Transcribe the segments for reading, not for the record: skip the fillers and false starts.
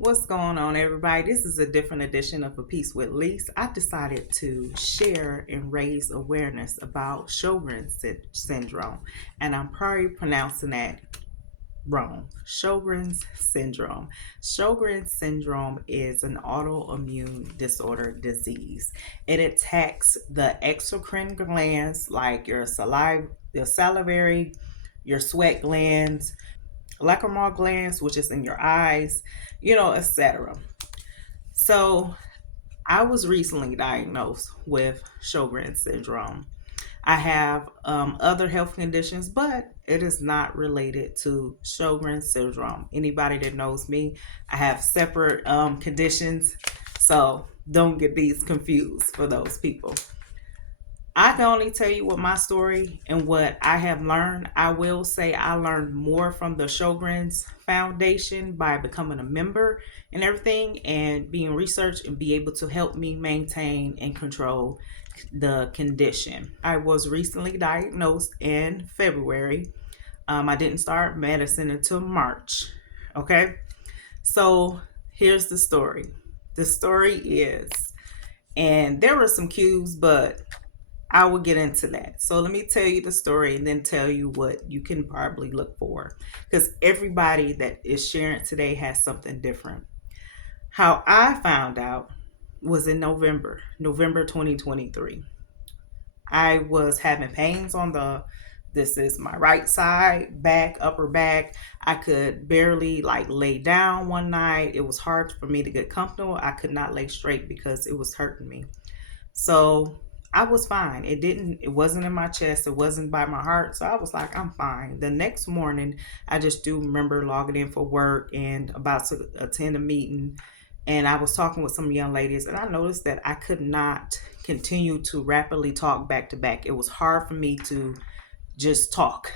What's going on, everybody? This is a different edition of A Piece with Lise. I decided to share and raise awareness about Sjogren syndrome, and I'm probably pronouncing that wrong. Sjogren's syndrome. Sjogren's syndrome is an autoimmune disorder disease. It attacks the exocrine glands like your salivary, your sweat glands, lacrimal glands, which is in your eyes, etc. So I was recently diagnosed with Sjogren's syndrome. I have other health conditions, but it is not related to Sjogren's syndrome. Anybody that knows me, I have separate conditions, so don't get these confused for those people. I can only tell you what my story and what I have learned. I will say I learned more from the Sjogren's Foundation by becoming a member and everything and being researched and be able to help me maintain and control the condition. I was recently diagnosed in February. I didn't start medicine until March. Okay. So here's the story. The story is, and there were some cues, but I will get into that. So let me tell you the story and then tell you what you can probably look for. Because everybody that is sharing today has something different. How I found out was in November 2023. I was having pains on this is my right side, back, upper back. I could barely like lay down one night. It was hard for me to get comfortable. I could not lay straight because it was hurting me. So I was fine. It wasn't in my chest. It wasn't by my heart. So I was like, I'm fine. The next morning, I just do remember logging in for work and about to attend a meeting. And I was talking with some young ladies, and I noticed that I could not continue to rapidly talk back to back. It was hard for me to just talk.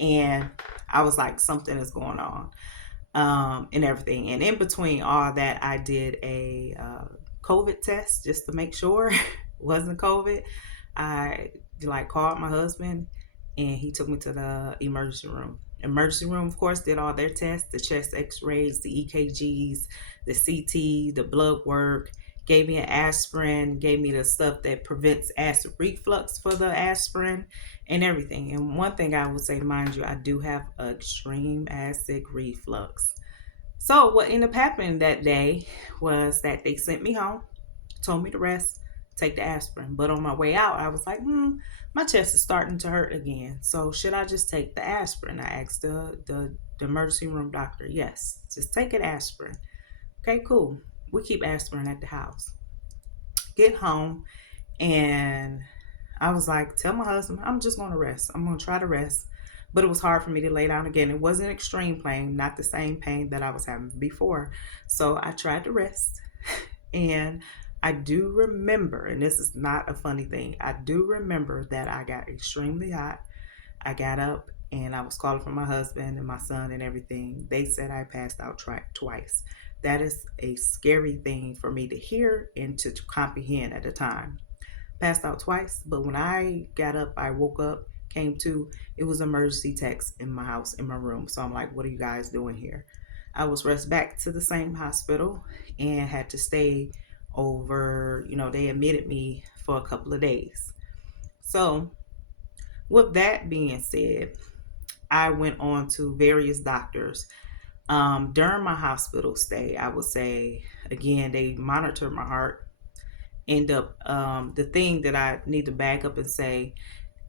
And I was like, something is going on, and everything. And in between all that, I did a COVID test just to make sure it wasn't COVID. I like called my husband and he took me to the emergency room. Emergency room, of course, did all their tests, the chest x-rays, the EKGs, the CT, the blood work, gave me an aspirin, gave me the stuff that prevents acid reflux for the aspirin and everything. And one thing I would say, mind you, I do have extreme acid reflux. So what ended up happening that day was that they sent me home, told me to rest, take the aspirin. But on my way out, I was like, my chest is starting to hurt again. So should I just take the aspirin? I asked the emergency room doctor. Yes, just take an aspirin. Okay, cool. We keep aspirin at the house. Get home and I was like, tell my husband, I'm just going to rest. I'm going to try to rest. But it was hard for me to lay down again. It wasn't extreme pain, not the same pain that I was having before. So I tried to rest. And I do remember, and this is not a funny thing, I do remember that I got extremely hot. I got up and I was calling for my husband and my son and everything. They said I passed out twice. That is a scary thing for me to hear and to comprehend at the time. Passed out twice, but when I got up, I woke up, came to, it was emergency text in my house, in my room. So I'm like, what are you guys doing here? I was rushed back to the same hospital and had to stay over, they admitted me for a couple of days. So with that being said, I went on to various doctors. During my hospital stay, I would say, again, they monitored my heart. The thing that I need to back up and say,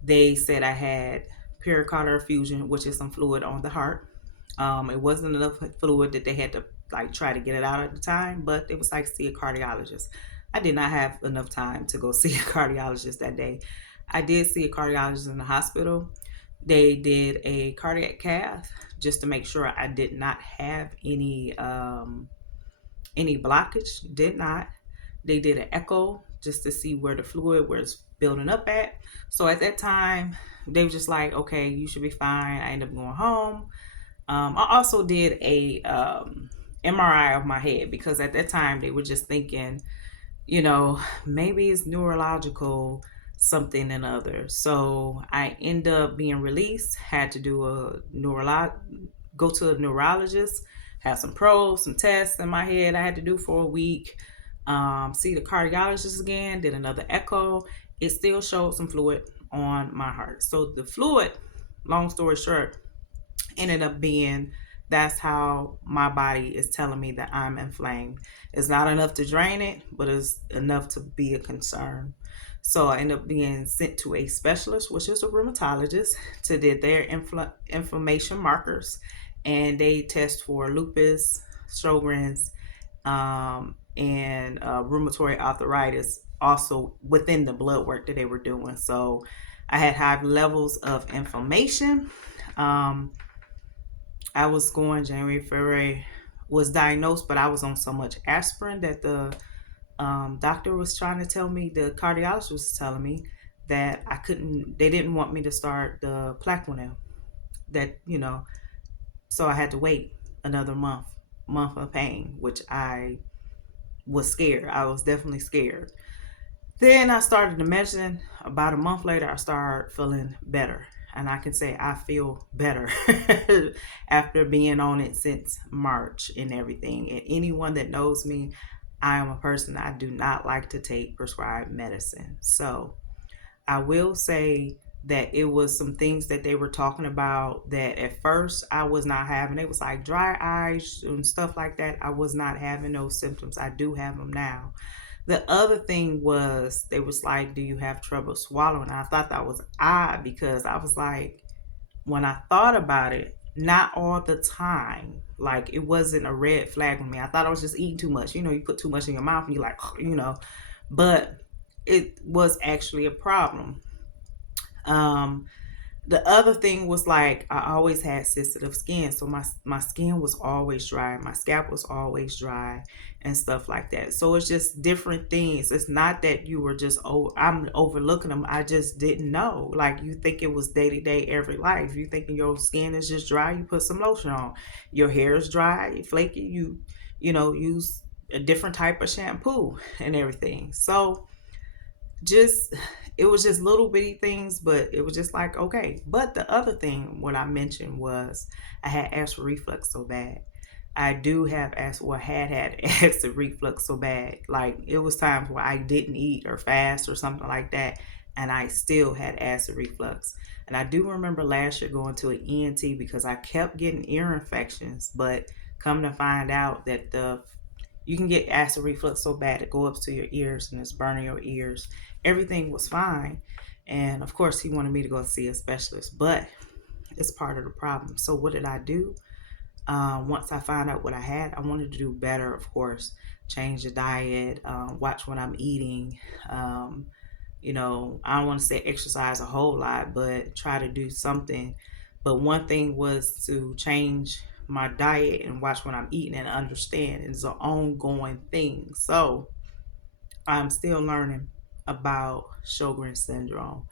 they said I had pericardial effusion, which is some fluid on the heart. It wasn't enough fluid that they had to like try to get it out at the time, but it was like see a cardiologist. I did not have enough time to go see a cardiologist that day. I did see a cardiologist in the hospital. They did a cardiac cath just to make sure I did not have any blockage. Did not. They did an echo just to see where the fluid was building up at. So at that time, they were just like, okay, you should be fine. I ended up going home. I also did a MRI of my head because at that time they were just thinking, maybe it's neurological something and other. So I end up being released, had to do go to a neurologist, Had some probes, some tests in my head I had to do for a week. See the cardiologist again, did another echo. It still showed some fluid on my heart. So the fluid, long story short, ended up being that's how my body is telling me that I'm inflamed. It's not enough to drain it, but it's enough to be a concern. So I ended up being sent to a specialist, which is a rheumatologist, to did their inflammation markers, and they test for lupus, Sjogren's, and rheumatoid arthritis, also within the blood work that they were doing. So I had high levels of inflammation. Um, I was going January, February, was diagnosed, but I was on so much aspirin that the doctor was trying to tell me, the cardiologist was telling me that I couldn't, they didn't want me to start the Plaquenil. That, so I had to wait another month of pain, which I was scared. I was definitely scared. Then I started the medicine. About a month later, I started feeling better. And I can say I feel better after being on it since March and everything. And anyone that knows me, I am a person, I do not like to take prescribed medicine. So I will say that it was some things that they were talking about that at first I was not having. It was like dry eyes and stuff like that. I was not having those symptoms. I do have them now. The other thing was they was like, do you have trouble swallowing? I thought that was odd because I was like, when I thought about it, not all the time. Like it wasn't a red flag with me. I thought I was just eating too much. You put too much in your mouth and you're like, but it was actually a problem. Um, the other thing was like I always had sensitive skin, so my skin was always dry, my scalp was always dry, and stuff like that. So it's just different things. It's not that you were just I'm overlooking them. I just didn't know. Like you think it was day to day every life. You thinking your skin is just dry, you put some lotion on. Your hair is dry, flaky. Use a different type of shampoo and everything. So just it was just little bitty things, but it was just like okay. But the other thing what I mentioned was I had acid reflux so bad. I do have acid, or had acid reflux so bad, like it was times where I didn't eat or fast or something like that, and I still had acid reflux. And I do remember last year going to an ENT because I kept getting ear infections, but come to find out that you can get acid reflux so bad it go up to your ears and it's burning your ears. Everything was fine. And of course, he wanted me to go see a specialist, but it's part of the problem. So, what did I do? Once I found out what I had, I wanted to do better, of course. Change the diet, watch what I'm eating. I don't want to say exercise a whole lot, but try to do something. But one thing was to change my diet and watch what I'm eating and understand. It's an ongoing thing. So I'm still learning about Sjogren syndrome.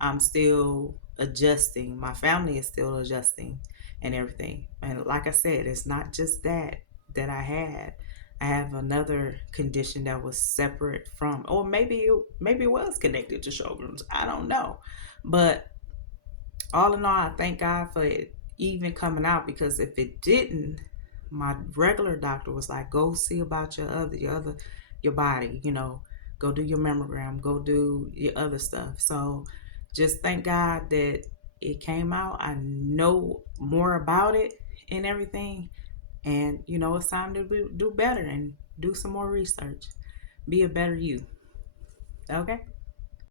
I'm still adjusting. My family is still adjusting and everything. And like I said, it's not just that I had. I have another condition that was separate from, or maybe it was connected to Sjogren's. I don't know, but all in all, I thank God for it even coming out because if it didn't, my regular doctor was like, go see about your body, go do your mammogram, go do your other stuff. So just thank God that it came out. I know more about it and everything. And, it's time to do better and do some more research. Be a better you. Okay?